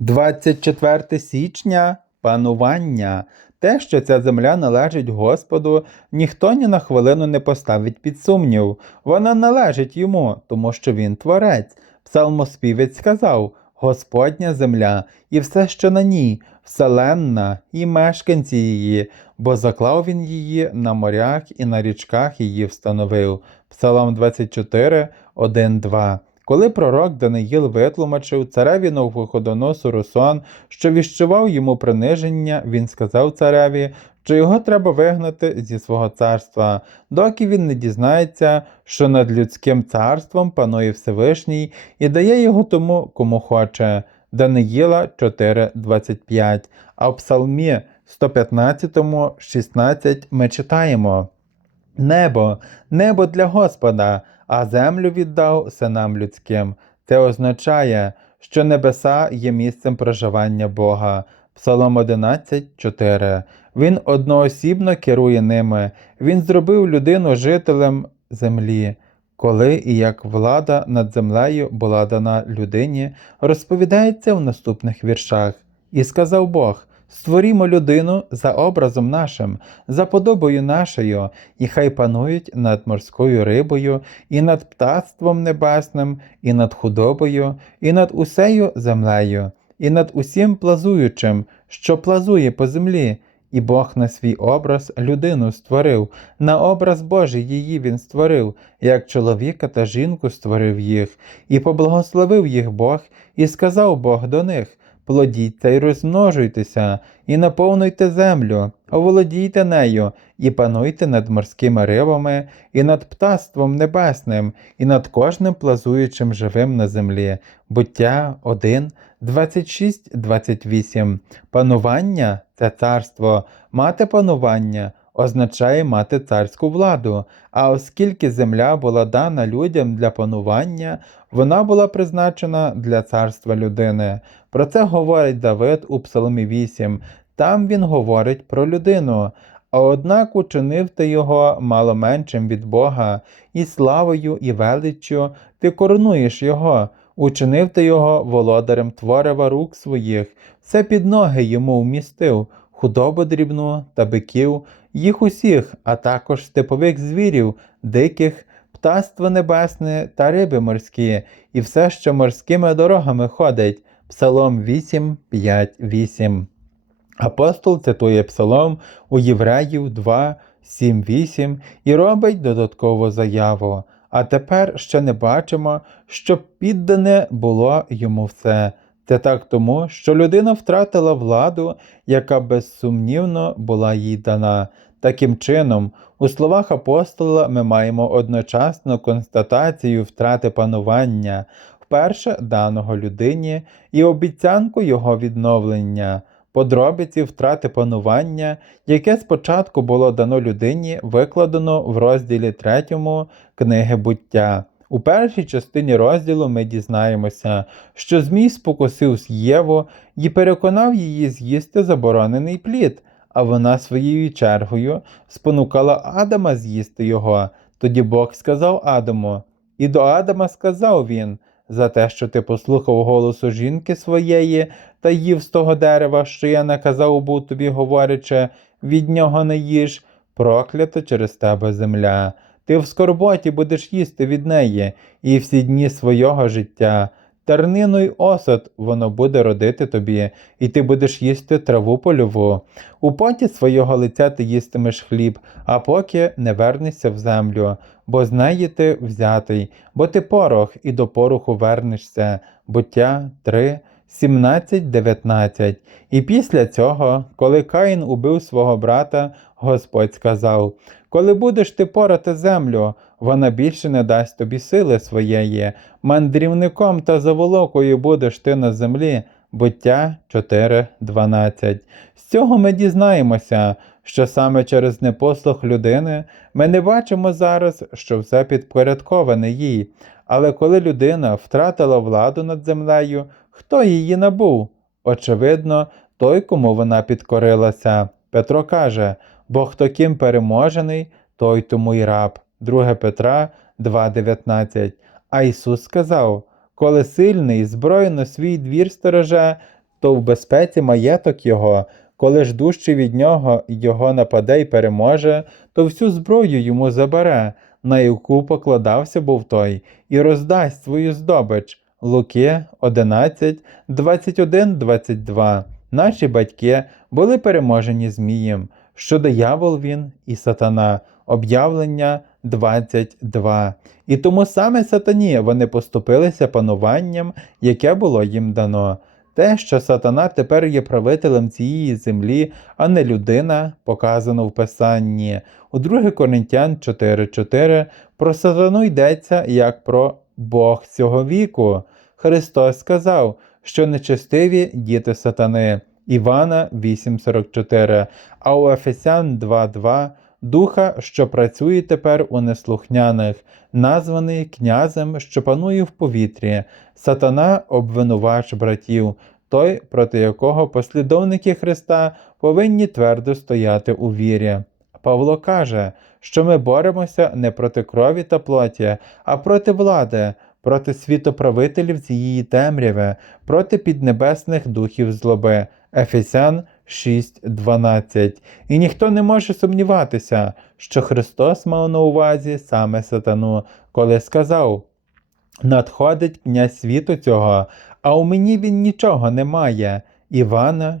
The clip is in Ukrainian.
24 січня панування. Те, що ця земля належить Господу, ніхто ні на хвилину не поставить під сумнів. Вона належить йому, тому що він творець. Псалмоспівець сказав: Господня земля і все, що на ній, вселенна і мешканці її, бо заклав він її на морях і на річках її встановив. Псалом 24, 1, 2. Коли пророк Даниїл витлумачив цареві Новоходоносору сон, що віщував йому приниження, він сказав цареві, що його треба вигнати зі свого царства, доки він не дізнається, що над людським царством панує Всевишній і дає його тому, кому хоче. Даниїла 4.25. А в Псалмі 115, 16 ми читаємо. Небо, небо для Господа, а землю віддав синам людським. Це означає, що небеса є місцем проживання Бога. Псалом 11.4. Він одноосібно керує ними. Він зробив людину жителем землі. Коли і як влада над землею була дана людині, розповідається в наступних віршах. І сказав Бог: Створімо людину за образом нашим, за подобою нашою, і хай панують над морською рибою, і над птаством небесним, і над худобою, і над усею землею, і над усім плазуючим, що плазує по землі. І Бог на свій образ людину створив, на образ Божий її він створив, як чоловіка та жінку створив їх, і поблагословив їх Бог, і сказав Бог до них: Плодіться й розмножуйтеся, і наповнуйте землю, оволодійте нею, і пануйте над морськими рибами, і над птаством небесним, і над кожним плазуючим живим на землі. Буття 1, 26, 28. Панування це царство, мати панування означає мати царську владу. А оскільки земля була дана людям для панування, вона була призначена для царства людини. Про це говорить Давид у Псалмі 8. Там він говорить про людину. А однак учинив ти його мало меншим від Бога, і славою, і величчю ти коронуєш його, учинив ти його володарем творива рук своїх, все під ноги йому вмістив, худобу дрібну та биків, їх усіх, а також степових звірів, диких, птаство небесне та риби морські, і все, що морськими дорогами ходить. Псалом 8, 5, 8. Апостол цитує псалом у Євреїв 2, 7, 8 і робить додаткову заяву. А тепер ще не бачимо, що піддане було йому все. Це так тому, що людина втратила владу, яка безсумнівно була їй дана. Таким чином, у словах апостола ми маємо одночасну констатацію втрати панування, вперше даного людині і обіцянку його відновлення. Подробиці втрати панування, яке спочатку було дано людині, викладено в розділі 3 книги буття. У першій частині розділу ми дізнаємося, що Змій спокусив Єву і переконав її з'їсти заборонений плід, а вона своєю чергою спонукала Адама з'їсти його. Тоді Бог сказав Адаму, і до Адама сказав він за те, що ти послухав голосу жінки своєї та їв з того дерева, що я наказав був тобі, говорячи, від нього не їж, проклято через тебе земля. Ти в скорботі будеш їсти від неї, і всі дні свого життя. Тернину й осад воно буде родити тобі, і ти будеш їсти траву польову. У поті свого лиця ти їстимеш хліб, а поки не вернешся в землю, бо з неї ти взятий, бо ти порох, і до пороху вернешся. Буття 3, 17, 19. І після цього, коли Каїн убив свого брата, Господь сказав: Коли будеш ти порати землю, вона більше не дасть тобі сили своєї, мандрівником та заволокою будеш ти на землі. Буття 4.12. З цього ми дізнаємося, що саме через непослух людини ми не бачимо зараз, що все підпорядковане їй. Але коли людина втратила владу над землею, хто її набув? Очевидно, той, кому вона підкорилася. Петро каже: бо хто ким переможений, той тому й раб. 2 Петра 2,19. А Ісус сказав: Коли сильний збройно свій двір стереже, то в безпеці маєток його. Коли ж дужче від нього його нападе й переможе, то всю зброю йому забере, на яку покладався був той, і роздасть свою здобич. Луки 11, 21, 22. Наші батьки були переможені Змієм, що диявол він і сатана. Об'явлення 22. І тому саме сатані вони поступилися пануванням, яке було їм дано. Те, що сатана тепер є правителем цієї землі, а не людина, показано в Писанні. У 2 Коринтян 4.4 про сатану йдеться як про Бог цього віку. Христос сказав, що нечестиві діти сатани. Івана 8.44, а у Ефесян 2.2 Духа, що працює тепер у неслухняних, названий князем, що панує в повітрі, сатана обвинувач братів, той, проти якого послідовники Христа повинні твердо стояти у вірі. Павло каже, що ми боремося не проти крові та плоті, а проти влади, проти світоправителів цієї темряви, проти піднебесних духів злоби. Ефесян 6.12. І ніхто не може сумніватися, що Христос мав на увазі саме сатану, коли сказав: Надходить князь світу цього, а у мені він нічого не має. Івана